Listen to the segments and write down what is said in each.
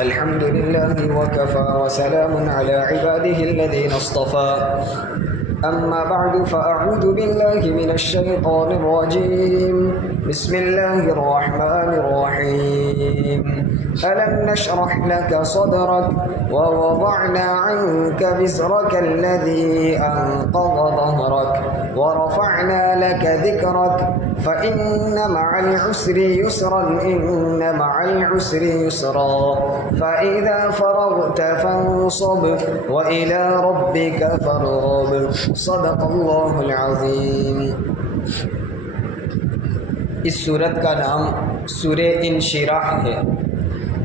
الحمد لله وكفى وسلام على عباده الذين اصطفى أما بعد فأعوذ بالله من الشيطان الرجيم بسم الله الرحمن الرحيم ألم نشرح لك صدرك ووضعنا عنك وزرك الذي أنقض ظهرك ورفعنا لك ذكرك فإن مع العسر يسرا إن مع العسر يسرا فإذا فرغت فانصب وإلى ربك فارغب صدق اللہ العظیم۔ اس سورت کا نام سورہ انشراح ہے۔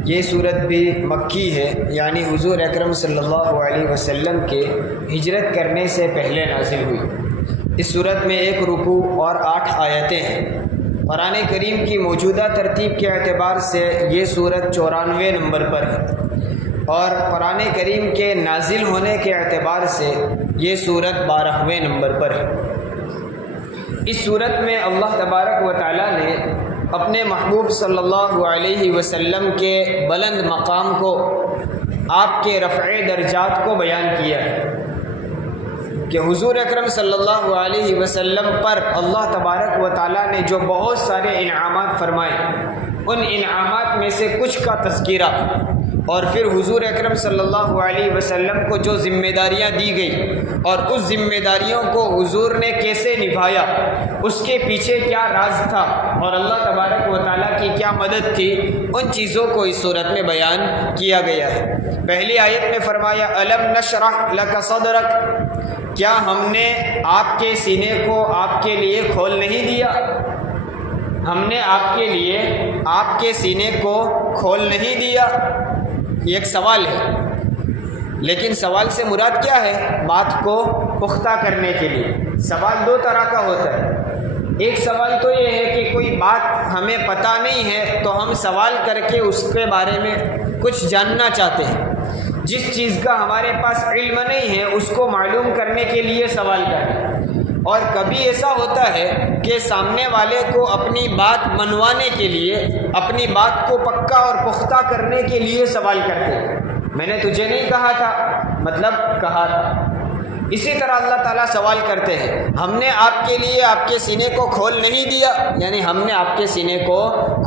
یہ سورت بھی مکی ہے، یعنی حضور اکرم صلی اللہ علیہ وسلم کے ہجرت کرنے سے پہلے نازل ہوئی۔ اس سورت میں 1 رکوع اور 8 آیتیں ہیں۔ قرآن کریم کی موجودہ ترتیب کے اعتبار سے یہ سورت 94 نمبر پر ہے، اور قرآن کریم کے نازل ہونے کے اعتبار سے یہ سورت 12ویں نمبر پر ہے۔ اس سورت میں اللہ تبارک و تعالیٰ نے اپنے محبوب صلی اللہ علیہ وسلم کے بلند مقام کو، آپ کے رفع درجات کو بیان کیا ہے کہ حضور اکرم صلی اللہ علیہ وسلم پر اللہ تبارک و تعالیٰ نے جو بہت سارے انعامات فرمائے، ان انعامات میں سے کچھ کا تذکرہ، اور پھر حضور اکرم صلی اللہ علیہ وسلم کو جو ذمہ داریاں دی گئی اور اس ذمہ داریوں کو حضور نے کیسے نبھایا، اس کے پیچھے کیا راز تھا اور اللہ تبارک و تعالیٰ کی کیا مدد تھی، ان چیزوں کو اس صورت میں بیان کیا گیا ہے۔ پہلی آیت میں فرمایا الم نشرح لک صدرک، کیا ہم نے آپ کے سینے کو آپ کے لیے کھول نہیں دیا؟ ہم نے آپ کے لیے آپ کے سینے کو کھول نہیں دیا؟ یہ ایک سوال ہے، لیکن سوال سے مراد کیا ہے؟ بات کو پختہ کرنے کے لیے۔ سوال 2 طرح کا ہوتا ہے۔ ایک سوال تو یہ ہے کہ کوئی بات ہمیں پتہ نہیں ہے تو ہم سوال کر کے اس کے بارے میں کچھ جاننا چاہتے ہیں۔ جس چیز کا ہمارے پاس علم نہیں ہے اس کو معلوم کرنے کے لیے سوال کریں۔ اور کبھی ایسا ہوتا ہے کہ سامنے والے کو اپنی بات منوانے کے لیے، اپنی بات کو پکا اور پختہ کرنے کے لیے سوال کرتے ہیں۔ میں نے تجھے نہیں کہا تھا، مطلب کہا تھا۔ اسی طرح اللہ تعالیٰ سوال کرتے ہیں ہم نے آپ کے لیے آپ کے سینے کو کھول نہیں دیا، یعنی ہم نے آپ کے سینے کو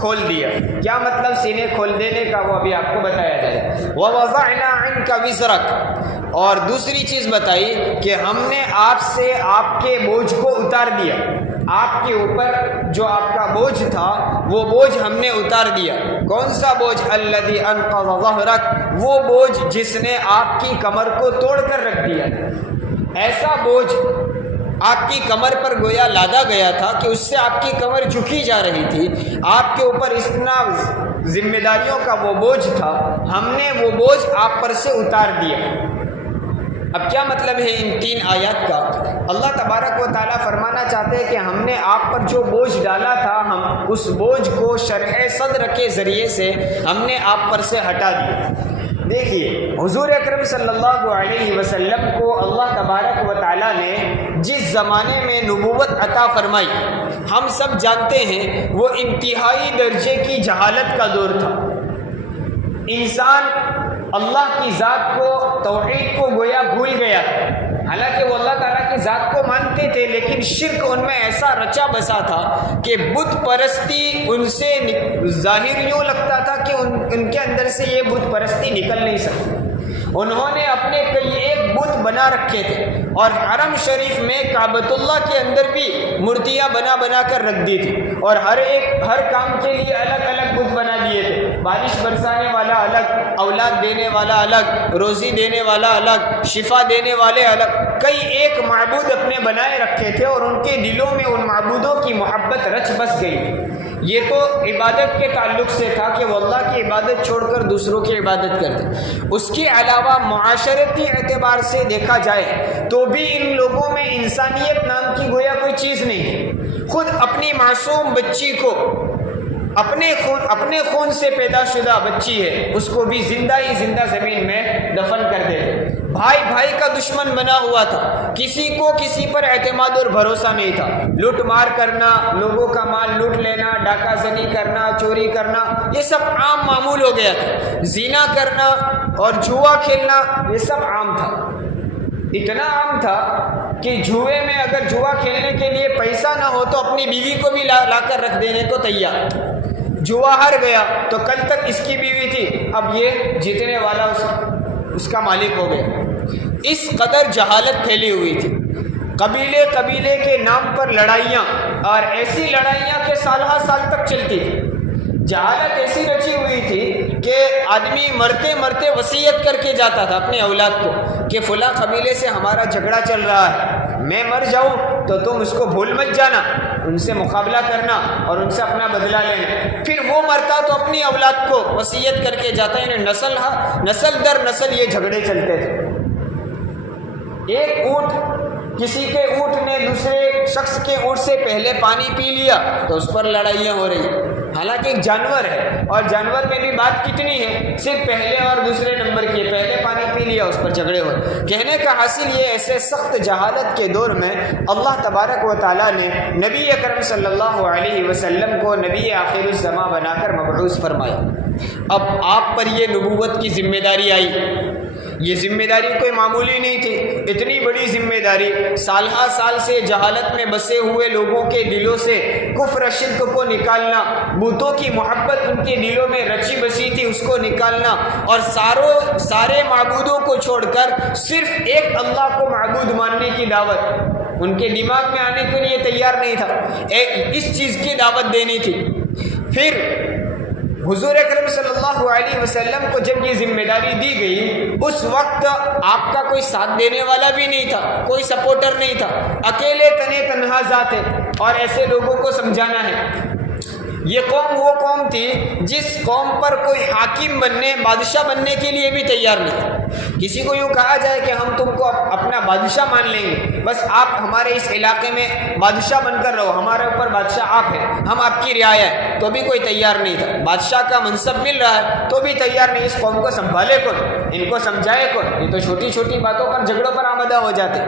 کھول دیا۔ کیا مطلب سینے کھول دینے کا، وہ ابھی آپ کو بتایا جائے۔ وَوَضَعْنَا عَنْكَ وِزْرَكَ، اور دوسری چیز بتائی کہ ہم نے آپ سے آپ کے بوجھ کو اتار دیا۔ آپ کے اوپر جو آپ کا بوجھ تھا وہ بوجھ ہم نے اتار دیا۔ کون سا بوجھ؟ الذی انقض ظہرک، وہ بوجھ جس نے آپ کی کمر کو توڑ کر رکھ دیا۔ ایسا بوجھ آپ کی کمر پر گویا لادا گیا تھا کہ اس سے آپ کی کمر جھکی جا رہی تھی، آپ کے اوپر اتنا ذمہ داریوں کا وہ بوجھ تھا، ہم نے وہ بوجھ آپ پر سے اتار دیا۔ اب کیا مطلب ہے ان 3 آیات کا؟ اللہ تبارک و تعالیٰ فرمانا چاہتے ہیں کہ ہم نے آپ پر جو بوجھ ڈالا تھا، ہم اس بوجھ کو شرح صدر کے ذریعے سے ہم نے آپ پر سے ہٹا دیا۔ دیکھیے، حضور اکرم صلی اللہ علیہ وسلم کو اللہ تبارک و تعالیٰ نے جس زمانے میں نبوت عطا فرمائی، ہم سب جانتے ہیں وہ انتہائی درجے کی جہالت کا دور تھا۔ انسان اللہ کی ذات کو، توحید کو گویا بھول گیا تھا۔ حالانکہ وہ اللہ تعالیٰ کی ذات کو مانتے تھے، لیکن شرک ان میں ایسا رچا بسا تھا کہ بت پرستی ان سے ظاہر یوں لگتا تھا کہ ان کے اندر سے یہ بت پرستی نکل نہیں سکتی۔ انہوں نے اپنے کئی ایک بت بنا رکھے تھے، اور حرم شریف میں کعبۃ اللہ کے اندر بھی مورتیاں بنا کر رکھ دی تھی، اور ہر کام کے لیے الگ الگ بت بنا دیے تھے۔ بارش برسانے والا الگ، اولاد دینے والا الگ، روزی دینے والا الگ، شفا دینے والے الگ، کئی ایک معبود اپنے بنائے رکھے تھے، اور ان کے دلوں میں ان معبودوں کی محبت رچ بس گئی تھی۔ یہ تو عبادت کے تعلق سے تھا کہ وہ اللہ کی عبادت چھوڑ کر دوسروں کی عبادت کرتے۔ اس کے علاوہ معاشرتی اعتبار سے دیکھا جائے تو بھی ان لوگوں میں انسانیت نام کی گویا کوئی چیز نہیں ہے۔ خود اپنی معصوم بچی کو، اپنے خون سے پیدا شدہ بچی ہے، اس کو بھی زندہ ہی زندہ زمین میں دفن کر دیتے۔ بھائی بھائی کا دشمن بنا ہوا تھا، کسی کو کسی پر اعتماد اور بھروسہ نہیں تھا، لوٹ مار کرنا، لوگوں کا مال لوٹ لینا، ڈاکہ زنی کرنا، چوری کرنا، یہ سب عام معمول ہو گیا تھا، زنا کرنا اور جوا کھیلنا یہ سب عام تھا، اتنا عام تھا کہ جوئے میں اگر جوا کھیلنے کے لیے پیسہ نہ ہو تو اپنی بیوی کو بھی لا کر رکھ دینے کو تیار، جوا ہار گیا تو کل تک اس کی بیوی تھی، اب یہ جیتنے والا اس کا مالک ہو گیا، اس قدر جہالت پھیلی ہوئی تھی، قبیلے قبیلے کے نام پر لڑائیاں، اور ایسی لڑائیاں کہ سالہ سال تک چلتی تھی، جہالت ایسی رچی ہوئی تھی کہ آدمی مرتے مرتے وصیت کر کے جاتا تھا اپنے اولاد کو کہ فلاں قبیلے سے ہمارا جھگڑا چل رہا ہے، میں مر جاؤں تو تم اس کو بھول مت جانا، ان سے مقابلہ کرنا اور ان سے اپنا بدلہ لینا، پھر وہ مرتا تو اپنی اولاد کو وصیت کر کے جاتا، یعنی نسل در نسل یہ جھگڑے چلتے تھے، ایک اونٹ، کسی کے اونٹ نے دوسرے شخص کے اونٹ سے پہلے پانی پی لیا تو اس پر لڑائیاں ہو رہی، حالانکہ ایک جانور ہے، اور جانور میں بھی بات کتنی ہے، صرف پہلے اور دوسرے نمبر کی، پہلے پانی پی لیا اس پر جھگڑے ہو، کہنے کا حاصل یہ ایسے سخت جہالت کے دور میں اللہ تبارک و تعالیٰ نے نبی اکرم صلی اللہ علیہ وسلم کو نبی آخر الزماں بنا کر مبعوث فرمایا، اب آپ پر یہ نبوت کی ذمہ داری آئی، یہ ذمہ داری کوئی معمولی نہیں تھی، اتنی بڑی ذمہ داری، سالہ سال سے جہالت میں بسے ہوئے لوگوں کے دلوں سے کفر شرک کو نکالنا، بتوں کی محبت ان کے دلوں میں رچی بسی تھی اس کو نکالنا، اور سارے معبودوں کو چھوڑ کر صرف ایک اللہ کو معبود ماننے کی دعوت ان کے دماغ میں آنے کے لیے تیار نہیں تھا، اس چیز کی دعوت دینی تھی۔ پھر حضور اکرم صلی اللہ علیہ وسلم کو جب یہ ذمہ داری دی گئی، اس وقت آپ کا کوئی ساتھ دینے والا بھی نہیں تھا، کوئی سپورٹر نہیں تھا، اکیلے تنے تنہا ذات ہے، اور ایسے لوگوں کو سمجھانا ہے۔ یہ قوم وہ قوم تھی جس قوم پر کوئی حاکم بننے، بادشاہ بننے کے لیے بھی تیار نہیں تھا، کسی کو یوں کہا جائے کہ ہم تم کو اپنا بادشاہ مان لیں گے، بس آپ ہمارے اس علاقے میں بادشاہ بن کر رہو، ہمارے اوپر بادشاہ آپ ہیں، ہم آپ کی رعایا ہے، تو بھی کوئی تیار نہیں تھا، بادشاہ کا منصب مل رہا ہے تو بھی تیار نہیں، اس قوم کو سنبھالے کون، ان کو سمجھائے کون، یہ تو چھوٹی چھوٹی باتوں پر جھگڑوں پر آمدہ ہو جاتے۔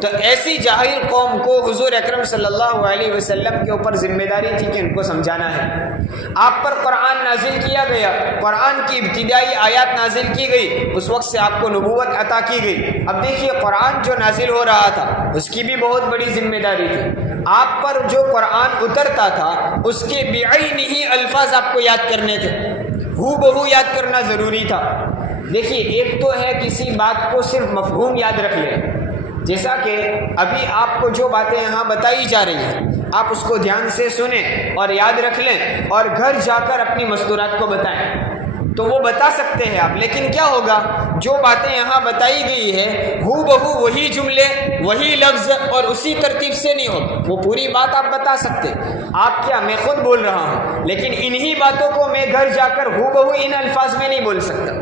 تو ایسی جاہل قوم کو حضور اکرم صلی اللہ علیہ وسلم کے اوپر ذمہ داری تھی کہ ان کو سمجھانا ہے۔ آپ پر قرآن نازل کیا گیا، قرآن کی ابتدائی آیات نازل کی گئی، اس وقت سے آپ کو نبوت عطا کی گئی۔ اب دیکھیے قرآن جو نازل ہو رہا تھا اس کی بھی بہت بڑی ذمہ داری تھی، آپ پر جو قرآن اترتا تھا اس کے بعین ہی الفاظ آپ کو یاد کرنے تھے، ہو بہو یاد کرنا ضروری تھا۔ دیکھیے ایک تو ہے کسی بات کو صرف مفہوم یاد رکھ لیں، جیسا کہ ابھی آپ کو جو باتیں یہاں بتائی جا رہی ہیں آپ اس کو دھیان سے سنیں اور یاد رکھ لیں، اور گھر جا کر اپنی مستورات کو بتائیں تو وہ بتا سکتے ہیں آپ، لیکن کیا ہوگا جو باتیں یہاں بتائی گئی ہے ہو بہو وہی جملے وہی لفظ اور اسی ترتیب سے نہیں ہوگا، وہ پوری بات آپ بتا سکتے، آپ کیا میں خود بول رہا ہوں لیکن انہی باتوں کو میں گھر جا کر ہو بہو ان الفاظ میں نہیں بول سکتا،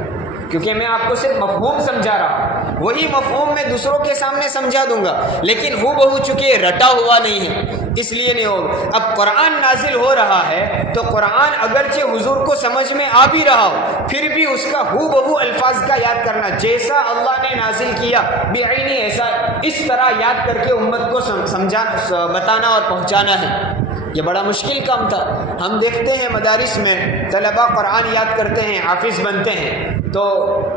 کیونکہ میں آپ کو صرف مفہوم سمجھا رہا ہوں، وہی مفہوم میں دوسروں کے سامنے سمجھا دوں گا، لیکن ہو بہو چونکہ رٹا ہوا نہیں ہے اس لیے نہیں ہوگا۔ اب قرآن نازل ہو رہا ہے تو قرآن اگرچہ حضور کو سمجھ میں آ بھی رہا ہو پھر بھی اس کا ہو بہو الفاظ کا یاد کرنا، جیسا اللہ نے نازل کیا بعینی ایسا اس طرح یاد کر کے امت کو سمجھانا، بتانا اور پہنچانا ہے۔ یہ بڑا مشکل کام تھا، ہم دیکھتے ہیں مدارس میں طلباء قرآن یاد کرتے ہیں، حافظ بنتے ہیں تو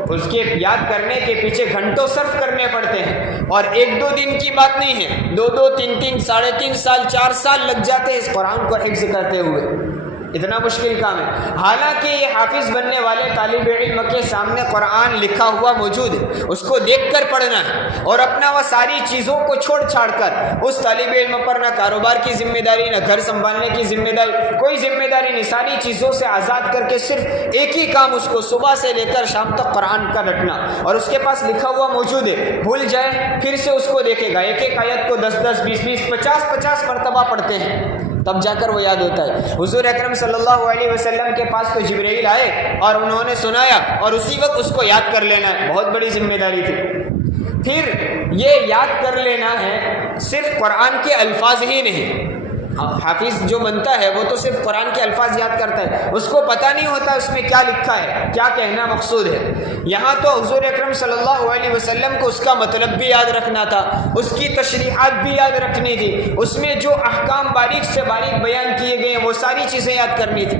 اس کے یاد کرنے کے پیچھے گھنٹوں صرف کرنے پڑتے ہیں، اور ایک دو دن کی بات نہیں ہے، دو دو تین تین ساڑھے 3 سال 4 سال لگ جاتے ہیں اس قرآن کو حفظ کرتے ہوئے، اتنا مشکل کام ہے۔ حالانکہ یہ حافظ بننے والے طالب علم کے سامنے قرآن لکھا ہوا موجود ہے، اس کو دیکھ کر پڑھنا ہے، اور اپنا وہ ساری چیزوں کو چھوڑ چھاڑ کر اس طالب علم پر نہ کاروبار کی ذمہ داری نہ گھر سنبھالنے کی ذمہ داری، کوئی ذمہ داری نہیں، ساری چیزوں سے آزاد کر کے صرف ایک ہی کام، اس کو صبح سے لے کر شام تک قرآن کا رٹنا، اور اس کے پاس لکھا ہوا موجود ہے، بھول جائے پھر سے اس کو دیکھے گا، ایک ایک آیت کو 10 20 20 50 مرتبہ پڑھتے ہیں تب جا کر وہ یاد ہوتا ہے۔ حضور اکرم صلی اللہ علیہ وسلم کے پاس تو جبرائیل آئے اور انہوں نے سنایا اور اسی وقت اس کو یاد کر لینا ہے، بہت بڑی ذمہ داری تھی۔ پھر یہ یاد کر لینا ہے صرف قرآن کے الفاظ ہی نہیں، حافظ جو بنتا ہے وہ تو صرف قرآن کے الفاظ یاد کرتا ہے، اس کو پتہ نہیں ہوتا اس میں کیا لکھا ہے، کیا کہنا مقصود ہے۔ یہاں تو حضور اکرم صلی اللہ علیہ وسلم کو اس کا مطلب بھی یاد رکھنا تھا، اس کی تشریحات بھی یاد رکھنی تھی، اس میں جو احکام باریک سے باریک بیان کیے گئے ہیں وہ ساری چیزیں یاد کرنی تھی۔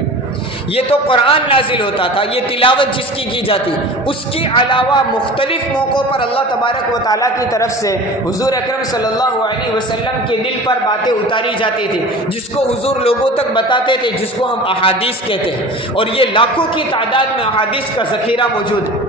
یہ تو قرآن نازل ہوتا تھا، یہ تلاوت جس کی جاتی، اس کے علاوہ مختلف موقعوں پر اللہ تبارک و تعالیٰ کی طرف سے حضور اکرم صلی اللہ علیہ وسلم کے دل پر باتیں اتاری جاتی تھی، جس کو حضور لوگوں تک بتاتے تھے، جس کو ہم احادیث کہتے ہیں، اور یہ لاکھوں کی تعداد میں احادیث کا ذخیرہ موجود ہے۔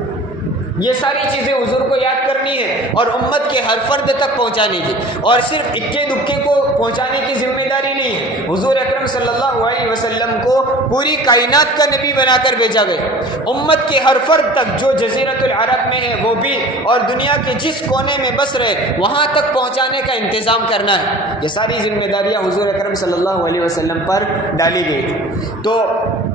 یہ ساری چیزیں حضور کو یاد کرنی ہے اور امت کے ہر فرد تک پہنچانے کی، اور صرف اکے دکے کو پہنچانے کی ذمہ داری نہیں ہے۔ حضور اکرم صلی اللہ علیہ وسلم کو پوری کائنات کا نبی بنا کر بھیجا گیا، امت کے ہر فرد تک جو جزیرۃ العرب میں ہے وہ بھی، اور دنیا کے جس کونے میں بس رہے وہاں تک پہنچانے کا انتظام کرنا ہے۔ یہ ساری ذمہ داریاں حضور اکرم صلی اللہ علیہ وسلم پر ڈالی گئی تھی۔ تو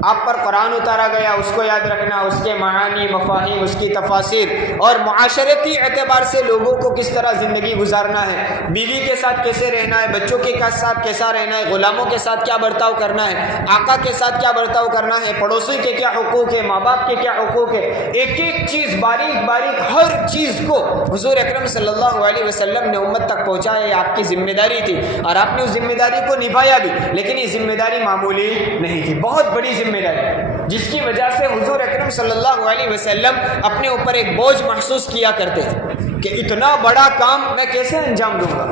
آپ پر قرآن اتارا گیا، اس کو یاد رکھنا، اس کے معانی، مفاہیم، اس کی تفاصیر، اور معاشرتی اعتبار سے لوگوں کو کس طرح زندگی گزارنا ہے، بیوی کے ساتھ کیسے رہنا ہے، بچوں کے ساتھ کیسا رہنا ہے، غلاموں کے ساتھ کیا برتاؤ کرنا ہے، آقا کے ساتھ کیا برتاؤ کرنا ہے، پڑوسی کے کیا حقوق ہے، ماں باپ کے کیا حقوق ہے، ایک ایک چیز باریک باریک ہر چیز کو حضور اکرم صلی اللہ علیہ وسلم نے امت تک پہنچایا۔ یہ آپ کی ذمہ داری تھی اور آپ نے اس ذمہ داری کو نبھایا بھی، لیکن یہ ذمہ داری معمولی نہیں تھی، بہت بڑی ذمہ داری، جس کی وجہ سے حضور اکرم صلی اللہ علیہ وسلم اپنے اوپر ایک بوجھ محسوس کیا کرتے تھے کہ اتنا بڑا کام میں کیسے انجام دوں گا۔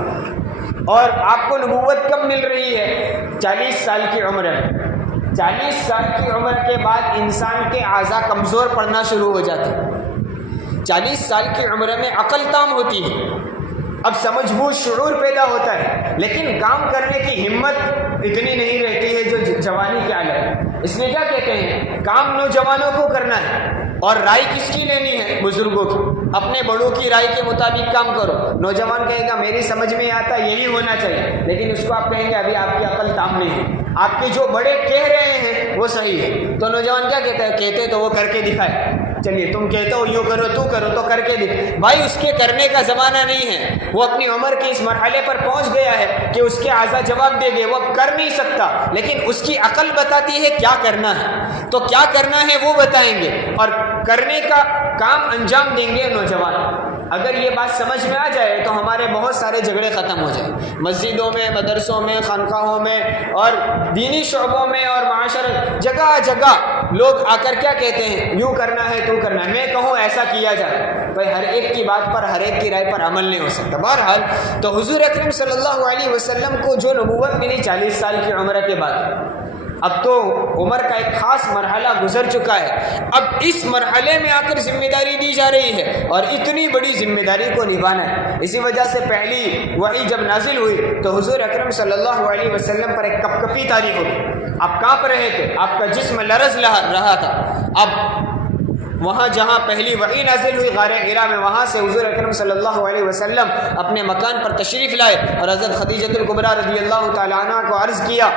اور آپ کو نبوت کب مل رہی ہے؟ 40 سال کی عمر میں۔ 40 سال کی عمر کے بعد انسان کے اعضاء کمزور پڑنا شروع ہو جاتے ہیں۔ 40 سال کی عمر میں عقل تام ہوتی ہے، اب سمجھ بوجھ شعور پیدا ہوتا ہے، لیکن کام کرنے کی ہمت اتنی نہیں رہتی ہے جو جوانی کے علاوہ۔ اس لیے کیا کہتے ہیں، کام نوجوانوں کو کرنا ہے، اور رائے کس کی لینی ہے؟ بزرگوں کی۔ اپنے بڑوں کی رائے کے مطابق کام کرو۔ نوجوان کہے گا میری سمجھ میں آتا یہی ہونا چاہیے، لیکن اس کو آپ کہیں گے ابھی آپ کی عقل تام نہیں ہے، آپ کے جو بڑے کہہ رہے ہیں وہ صحیح ہے۔ تو نوجوان کیا کہتا ہے؟ کہتے تو وہ کر کے دکھائے، چلیے تم کہتے ہو یوں کرو تو کرو، تو کر کے دکھ۔ بھائی اس کے کرنے کا زمانہ نہیں ہے، وہ اپنی عمر کے اس مرحلے پر پہنچ گیا ہے کہ اس کے اعضاء جواب دے دے، وہ اب کر نہیں سکتا، لیکن اس کی عقل بتاتی ہے کیا کرنا ہے، تو کیا کرنا ہے وہ بتائیں گے اور کرنے کا کام انجام دیں گے نوجوان۔ اگر یہ بات سمجھ میں آ جائے تو ہمارے بہت سارے جھگڑے ختم ہو جائیں، مسجدوں میں، مدرسوں میں، خانقاہوں میں اور دینی شعبوں میں اور معاشرت، جگہ جگہ لوگ آ کر کیا کہتے ہیں، یوں کرنا ہے تو کرنا ہے، میں کہوں ایسا کیا جائے، بھائی ہر ایک کی بات پر، ہر ایک کی رائے پر عمل نہیں ہو سکتا۔ بہرحال تو حضور اکرم صلی اللہ علیہ وسلم کو جو نبوت ملی 40 سال کی عمر کے بعد، اب تو عمر کا ایک خاص مرحلہ گزر چکا ہے، اب اس مرحلے میں آ کر ذمہ داری دی جا رہی ہے اور اتنی بڑی ذمہ داری کو نبھانا ہے۔ اسی وجہ سے پہلی وحی جب نازل ہوئی تو حضور اکرم صلی اللہ علیہ وسلم پر ایک کپکپی طاری ہو گئی، آپ کانپ رہے تھے، آپ کا جسم لرز رہا تھا۔ اب وہاں جہاں پہلی وحی نازل ہوئی غار حرا میں، وہاں سے حضور اکرم صلی اللہ علیہ وسلم اپنے مکان پر تشریف لائے اور حضرت خدیجۃ الکبریٰ رضی اللہ تعالیٰ عنہ کو عرض کیا،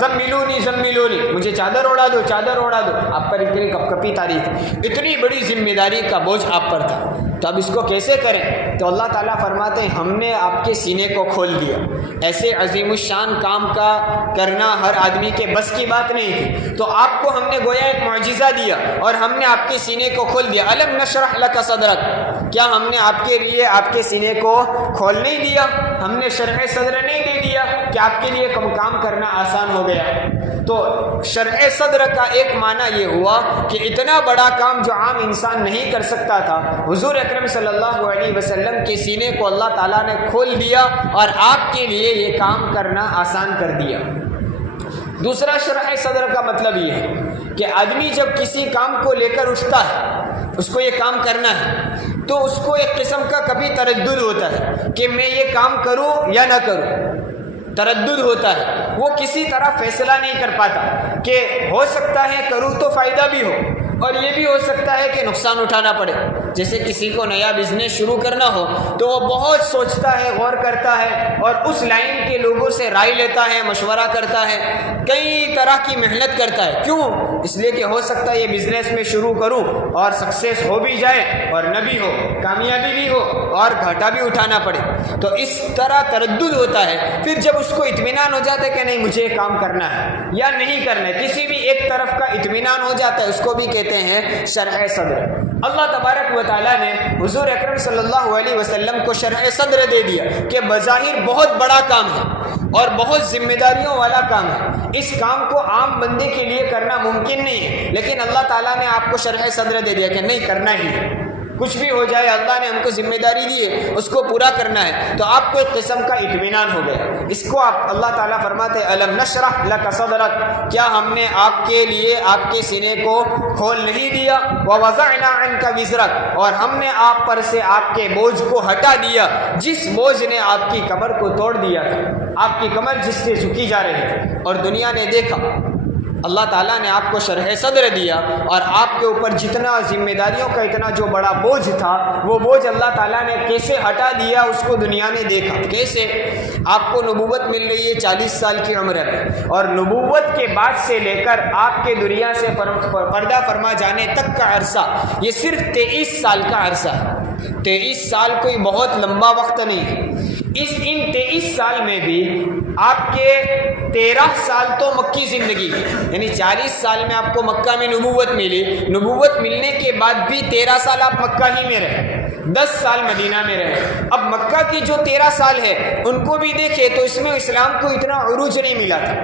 زملونی زملونی، مجھے چادر اوڑھا دو، چادر اوڑھا دو۔ آپ پر اتنی کپکپی طاری تھی، اتنی بڑی ذمہ داری کا بوجھ آپ پر تھا، تو اب اس کو کیسے کریں؟ تو اللہ تعالیٰ فرماتے ہیں ہم نے آپ کے سینے کو کھول دیا۔ ایسے عظیم الشان کام کا کرنا ہر آدمی کے بس کی بات نہیں تھی، تو آپ کو ہم نے گویا ایک معجزہ دیا اور ہم نے آپ کے سینے کو کھول دیا۔ الم نشرح لک صدرک، کیا ہم نے آپ کے لیے آپ کے سینے کو کھول نہیں دیا؟ ہم نے شرح صدر نہیں دے دیا کہ آپ کے لیے کام کرنا آسان ہو گیا؟ تو شرح صدر کا ایک معنی یہ ہوا کہ اتنا بڑا کام جو عام انسان نہیں کر سکتا تھا، حضور اکرم صلی اللہ علیہ وسلم کے سینے کو اللہ تعالیٰ نے کھول دیا اور آپ کے لیے یہ کام کرنا آسان کر دیا۔ دوسرا شرح صدر کا مطلب یہ ہے کہ آدمی جب کسی کام کو لے کر اٹھتا ہے، اس کو یہ کام کرنا ہے، تو اس کو ایک قسم کا کبھی تردد ہوتا ہے کہ میں یہ کام کروں یا نہ کروں، تردد ہوتا ہے، وہ کسی طرح فیصلہ نہیں کر پاتا کہ ہو سکتا ہے کروں تو فائدہ بھی ہو اور یہ بھی ہو سکتا ہے کہ نقصان اٹھانا پڑے۔ جیسے کسی کو نیا بزنس شروع کرنا ہو تو وہ بہت سوچتا ہے، غور کرتا ہے اور اس لائن کے لوگوں سے رائے لیتا ہے، مشورہ کرتا ہے، کئی طرح کی محنت کرتا ہے۔ کیوں؟ اس لیے کہ ہو سکتا ہے یہ بزنس میں شروع کروں اور سکسیس ہو بھی جائے اور نہ بھی ہو، کامیابی بھی ہو اور گھاٹا بھی اٹھانا پڑے، تو اس طرح تردد ہوتا ہے۔ پھر جب اس کو اطمینان ہو جاتا ہے کہ نہیں مجھے یہ کام کرنا ہے یا نہیں کرنا ہے، کسی بھی ایک طرف کا اطمینان ہو جاتا ہے، اس کو بھی کہتے ہیں شرح صدر۔ اللہ تبارک و تعالیٰ نے حضور اکرم صلی اللہ علیہ وسلم کو شرح صدر دے دیا کہ بظاہر بہت بڑا کام ہے اور بہت ذمہ داریوں والا کام ہے، اس کام کو عام بندے کے لیے کرنا ممکن نہیں ہے، لیکن اللہ تعالیٰ نے آپ کو شرح صدر دے دیا کہ نہیں کرنا ہی ہے، کچھ بھی ہو جائے اللہ نے ہم کو ذمہ داری دی ہے، اس کو پورا کرنا ہے، تو آپ کو ایک قسم کا اطمینان ہو گیا۔ اس کو آپ اللہ تعالیٰ فرماتے ہیں الم نشرح لک صدرک، کیا ہم نے آپ کے لیے آپ کے سینے کو کھول نہیں دیا، ووضعنا عنک وزرک، اور ہم نے آپ پر سے آپ کے بوجھ کو ہٹا دیا، جس بوجھ نے آپ کی کمر کو توڑ دیا تھا، آپ کی کمر جس سے جھکی جا رہی تھی، اور دنیا نے دیکھا اللہ تعالیٰ نے آپ کو شرح صدر دیا، اور آپ کے اوپر جتنا ذمہ داریوں کا اتنا جو بڑا بوجھ تھا، وہ بوجھ اللہ تعالیٰ نے کیسے ہٹا دیا اس کو دنیا نے دیکھا۔ کیسے؟ آپ کو نبوت مل رہی ہے 40 سال کی عمر میں، اور نبوت کے بعد سے لے کر آپ کے دنیا سے پردہ فرما جانے تک کا عرصہ یہ صرف 23 سال کا عرصہ ہے۔ 23 سال کوئی بہت لمبا وقت نہیں ہے۔ ان 23 سال میں بھی آپ کے 13 سال تو مکی زندگی ہے، یعنی 40 سال میں آپ کو مکہ میں نبوت ملی، نبوت ملنے کے بعد بھی 13 سال آپ مکہ ہی میں رہے، 10 سال مدینہ میں رہے۔ اب مکہ کی جو 13 سال ہے ان کو بھی دیکھے تو اس میں اسلام کو اتنا عروج نہیں ملا تھا۔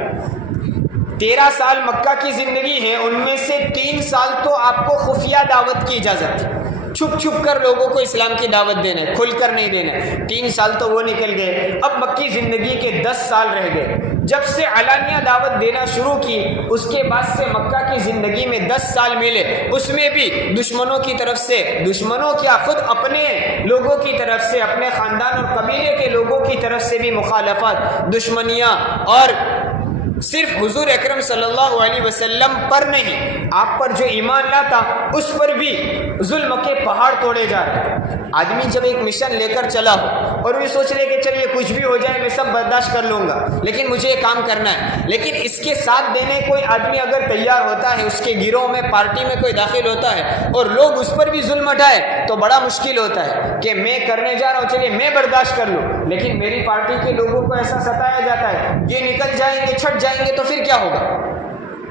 13 سال مکہ کی زندگی ہے، ان میں سے 3 سال تو آپ کو خفیہ دعوت کی اجازت تھی، چھپ چھپ کر لوگوں کو اسلام کی دعوت دینا، کھل کر نہیں دینا۔ 3 سال تو وہ نکل گئے، اب مکی زندگی کے 10 سال رہ گئے۔ جب سے علانیہ دعوت دینا شروع کی اس کے بعد سے مکہ کی زندگی میں 10 سال ملے، اس میں بھی دشمنوں کی طرف سے، دشمنوں کیا خود اپنے لوگوں کی طرف سے، اپنے خاندان اور قبیلے کے لوگوں کی طرف سے بھی مخالفت، دشمنیاں، اور صرف حضور اکرم صلی اللہ علیہ وسلم پر نہیں، آپ پر جو ایمان لاتا اس پر بھی ظلم کے پہاڑ توڑے جا رہے۔ آدمی جب ایک مشن لے کر چلا ہو اور وہ سوچ رہے کہ چلیے کچھ بھی ہو جائے میں سب برداشت کر لوں گا، لیکن مجھے یہ کام کرنا ہے، لیکن اس کے ساتھ دینے کوئی آدمی اگر تیار ہوتا ہے، اس کے گروہ میں پارٹی میں کوئی داخل ہوتا ہے اور لوگ اس پر بھی ظلم اٹھائے تو بڑا مشکل ہوتا ہے کہ میں کرنے جا رہا ہوں چلیے میں برداشت کر لوں، لیکن میری پارٹی کے لوگوں کو ایسا ستایا جاتا ہے، یہ نکل جائیں گے چھٹ جائیں گے تو پھر کیا ہوگا؟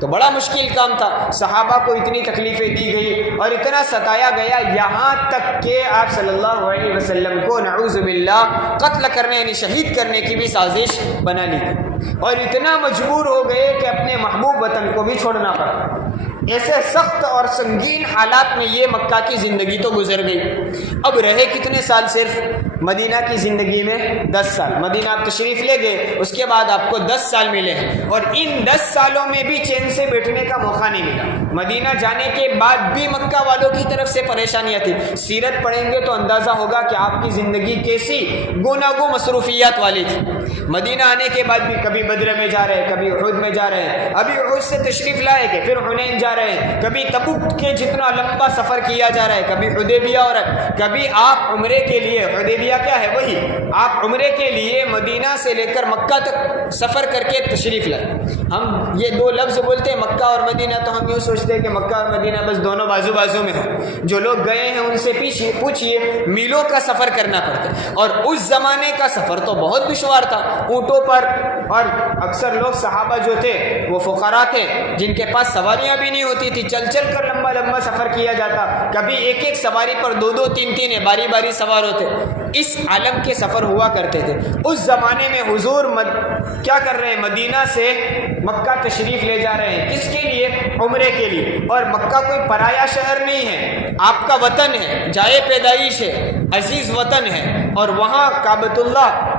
تو بڑا مشکل کام تھا۔ صحابہ کو اتنی تکلیفیں دی گئی اور اتنا ستایا گیا، یہاں تک کہ آپ صلی اللہ علیہ وسلم کو نعوذ باللہ قتل کرنے یعنی شہید کرنے کی بھی سازش بنا لی، اور اتنا مجبور ہو گئے کہ اپنے محبوب وطن کو بھی چھوڑنا پڑا۔ ایسے سخت اور سنگین حالات میں یہ مکہ کی زندگی تو گزر گئی۔ اب رہے کتنے سال؟ صرف مدینہ کی زندگی میں 10 سال۔ مدینہ آپ تشریف لے گئے، اس کے بعد آپ کو 10 سال ملے ہیں، اور ان 10 سالوں میں بھی چین سے بیٹھنے کا موقع نہیں ملا۔ مدینہ جانے کے بعد بھی مکہ والوں کی طرف سے پریشانیاں تھیں۔ سیرت پڑھیں گے تو اندازہ ہوگا کہ آپ کی زندگی کیسی گوناگو مصروفیات والی تھی۔ مدینہ آنے کے بعد بھی کبھی بدر میں جا رہے ہیں، کبھی احد میں جا رہے ہیں، ابھی احد سے تشریف لائے کہ پھر حنین جا رہے ہیں، کبھی تبوک کے جتنا لمبا سفر کیا جا رہا ہے، کبھی حدیبیہ ہو رہا ہے، کبھی آپ عمرے کے لیے، حدیبیہ کیا ہے وہی، آپ عمرے کے لیے مدینہ سے لے کر مکہ تک سفر کر کے تشریف لائے۔ ہم یہ دو لفظ بولتے ہیں مکہ اور مدینہ تو ہم یوں سوچتے ہیں کہ مکہ اور مدینہ بس دونوں بازو بازو میں ہوں۔ جو لوگ گئے ہیں ان سے پوچھئے، میلوں کا سفر کرنا پڑتا ہے، اور اس زمانے کا سفر تو بہت دشوار تھا، اونٹوں پر، اور اکثر لوگ صحابہ جو تھے وہ فقراء تھے جن کے پاس سواریاں بھی نہیں ہوتی تھی، چل چل کر لمبا لمبا سفر کیا جاتا، کبھی ایک ایک سواری پر دو دو تین تین باری باری سوار ہوتے، اس عالم کے سفر ہوا کرتے تھے۔ اس زمانے میں حضور کیا کر رہے ہیں؟ مدینہ سے مکہ تشریف لے جا رہے ہیں، کس کے لیے؟ عمرے کے لیے۔ اور مکہ کوئی پرایا شہر نہیں ہے، آپ کا وطن ہے، جائے پیدائش ہے، عزیز وطن ہے، اور وہاں کعبۃ اللہ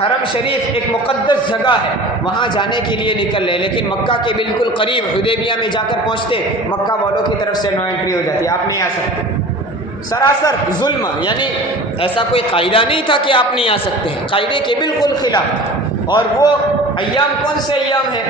حرم شریف ایک مقدس جگہ ہے، وہاں جانے کے لیے نکل رہے، لیکن مکہ کے بالکل قریب حدیبیہ میں جا کر پہنچتے مکہ والوں کی طرف سے نو انٹری ہو جاتی، آپ نہیں آ سکتے۔ سراسر ظلم، یعنی ایسا کوئی قاعدہ نہیں تھا کہ آپ نہیں آ سکتے ہیں، قاعدے کے بالکل خلاف، اور وہ ایام کون سے ایام ہیں؟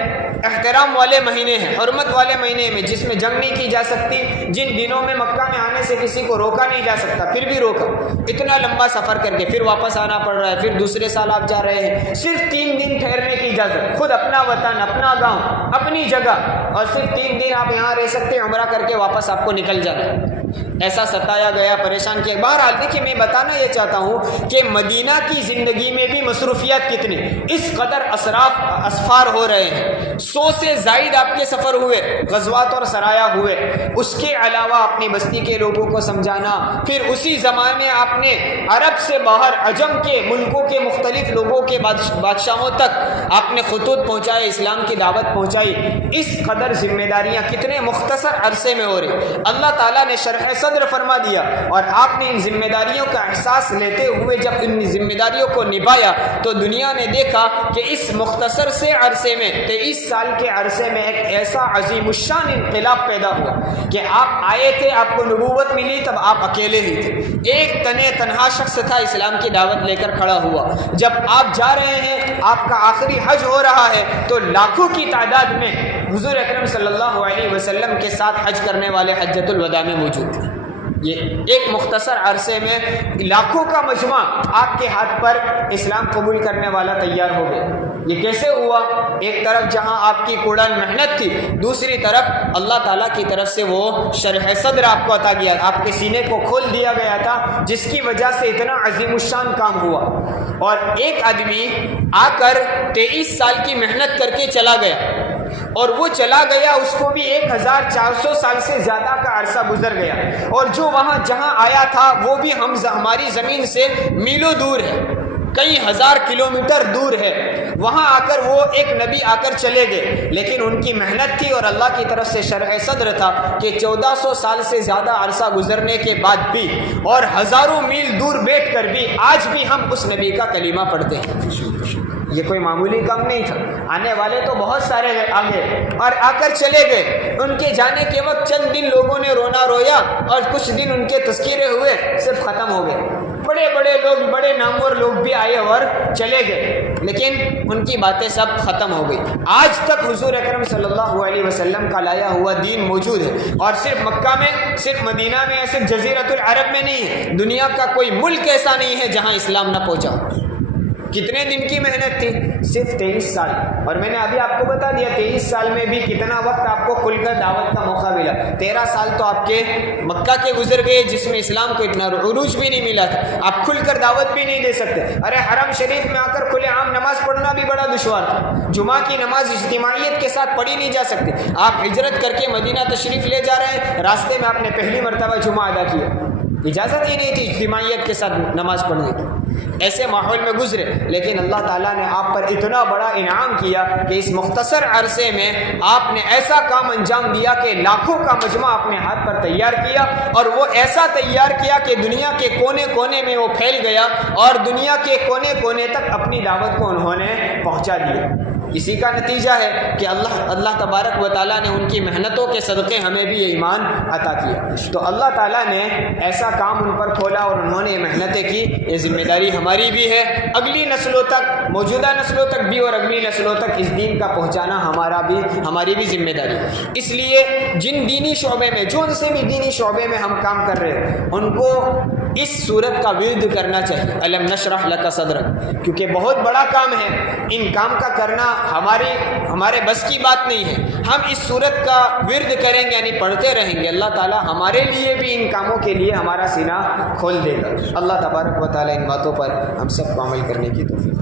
احترام والے مہینے ہیں، حرمت والے مہینے میں، جس میں جنگ نہیں کی جا سکتی، جن دنوں میں مکہ میں آنے سے کسی کو روکا نہیں جا سکتا، پھر بھی روکا، اتنا لمبا سفر کر کے پھر واپس آنا پڑ رہا ہے، پھر دوسرے سال آپ جا رہے ہیں، صرف 3 دن ٹھہرنے کی اجازت، خود اپنا وطن، اپنا گاؤں، اپنی جگہ، اور صرف 3 دن آپ یہاں رہ سکتے ہیں، عمرہ کر کے واپس آپ کو نکل جانا ہے۔ ایسا ستایا گیا، پریشان کیا۔ بہرحال دیکھیے، میں بتانا یہ چاہتا ہوں کہ مدینہ کی زندگی میں بھی مصروفیات کتنی، اس قدر اسفار ہو رہے ہیں، 100 سے زائد آپ کے سفر ہوئے، غزوات اور سرایا ہوئے، اس کے علاوہ اپنی بستی کے لوگوں کو سمجھانا، پھر اسی زمانے آپ نے عرب سے باہر عجم کے ملکوں کے مختلف لوگوں کے بادشاہوں تک آپ نے خطوط پہنچائے، اسلام کی دعوت پہنچائی۔ اس قدر ذمہ داریاں کتنے مختصر عرصے میں ہو رہی، اللہ تعالیٰ نے شرح صدر فرما دیا، اور آپ نے ان ذمہ داریوں کا احساس لیتے ہوئے جب ان ذمہ داریوں کو نبھایا تو دنیا نے دیکھا کہ اس مختصر سے عرصے میں 23 سال کے عرصے میں ایک ایسا عظیم الشان انقلاب پیدا ہوا کہ آپ آئے تھے، آپ کو نبوت ملی تب آپ اکیلے ہی تھے، ایک تنہا شخص تھا اسلام کی دعوت لے کر کھڑا ہوا۔ جب آپ جا رہے ہیں، آپ کا آخری حج ہو رہا ہے، تو لاکھوں کی تعداد میں حضور اکرم صلی اللہ علیہ وسلم کے ساتھ حج کرنے والے حجۃ الوداع میں موجود تھے۔ یہ ایک مختصر عرصے میں لاکھوں کا مجمع آپ کے ہاتھ پر اسلام قبول کرنے والا تیار ہو گیا۔ یہ کیسے ہوا؟ ایک طرف جہاں آپ کی کوڑن محنت تھی، دوسری طرف اللہ تعالیٰ کی طرف سے وہ شرح صدر آپ کو عطا کیا، آپ کے سینے کو کھول دیا گیا تھا، جس کی وجہ سے اتنا عظیم الشان کام ہوا۔ اور ایک آدمی آ کر 23 سال کی محنت کر کے چلا گیا، اور وہ چلا گیا، اس کو بھی 1400 سال سے زیادہ کا عرصہ گزر گیا، اور جو وہاں جہاں آیا تھا وہ بھی ہماری زمین سے میلوں دور ہے، کئی ہزار کلومیٹر دور ہے، وہاں آ کر وہ ایک نبی آ کر چلے گئے، لیکن ان کی محنت تھی اور اللہ کی طرف سے شرح صدر تھا کہ 1400 سال سے زیادہ عرصہ گزرنے کے بعد بھی اور ہزاروں میل دور بیٹھ کر بھی آج بھی ہم اس نبی کا کلمہ پڑھتے ہیں۔ یہ کوئی معمولی کام نہیں تھا، آنے والے تو بہت سارے آگے اور آ کر چلے گئے، ان کے جانے کے وقت چند دن لوگوں نے رونا رویا اور کچھ دن ان کے تذکرے ہوئے، صرف ختم ہو گئے۔ بڑے بڑے لوگ، بڑے نامور لوگ بھی آئے اور چلے گئے، لیکن ان کی باتیں سب ختم ہو گئی۔ آج تک حضور اکرم صلی اللہ علیہ وسلم کا لایا ہوا دین موجود ہے، اور صرف مکہ میں، صرف مدینہ میں، صرف جزیرۃ العرب میں نہیں ہے، دنیا کا کوئی ملک ایسا نہیں ہے جہاں اسلام نہ پہنچا۔ کتنے دن کی محنت تھی؟ صرف 23 سال، اور میں نے ابھی آپ کو بتا دیا 23 سال میں بھی کتنا وقت آپ کو کھل کر دعوت کا موقع ملا۔ 13 سال تو آپ کے مکہ کے گزر گئے، جس میں اسلام کو اتنا عروج بھی نہیں ملا تھا، آپ کھل کر دعوت بھی نہیں دے سکتے۔ ارے حرم شریف میں آ کر کھلے عام نماز پڑھنا بھی بڑا دشوار تھا، جمعہ کی نماز اجتماعیت کے ساتھ پڑھی نہیں جا سکتی۔ آپ ہجرت کر کے مدینہ تشریف لے جا رہے ہیں، راستے میں آپ نے پہلی مرتبہ جمعہ ادا کیا، اجازت ہی نہیں تھی اجتماعیت کے ساتھ نماز پڑھنے کی، ایسے ماحول میں گزرے، لیکن اللہ تعالیٰ نے آپ پر اتنا بڑا انعام کیا کہ اس مختصر عرصے میں آپ نے ایسا کام انجام دیا کہ لاکھوں کا مجمع اپنے ہاتھ پر تیار کیا، اور وہ ایسا تیار کیا کہ دنیا کے کونے کونے میں وہ پھیل گیا، اور دنیا کے کونے کونے تک اپنی دعوت کو انہوں نے پہنچا دیا۔ اسی کا نتیجہ ہے کہ اللہ تبارک و تعالیٰ نے ان کی محنتوں کے صدقے ہمیں بھی یہ ایمان عطا کیا۔ تو اللہ تعالیٰ نے ایسا کام ان پر کھولا اور انہوں نے یہ محنتیں کی، یہ ذمہ داری ہماری بھی ہے، اگلی نسلوں تک، موجودہ نسلوں تک بھی اور اگلی نسلوں تک اس دین کا پہنچانا ہماری بھی ذمہ داری ہے۔ اس لیے جن دینی شعبے میں، جو ان سے بھی دینی شعبے میں ہم کام کر رہے ہیں، ان کو اس صورت کا ورد کرنا چاہیے، الم نشرح لک صدرک، کیونکہ بہت بڑا کام ہے، ان کام کا کرنا ہمارے بس کی بات نہیں ہے۔ ہم اس صورت کا ورد کریں گے، یعنی پڑھتے رہیں گے، اللہ تعالیٰ ہمارے لیے بھی ان کاموں کے لیے ہمارا سینہ کھول دے گا۔ اللہ تبارک و تعالیٰ ان باتوں پر ہم سب کو عمل کرنے کی توفیق۔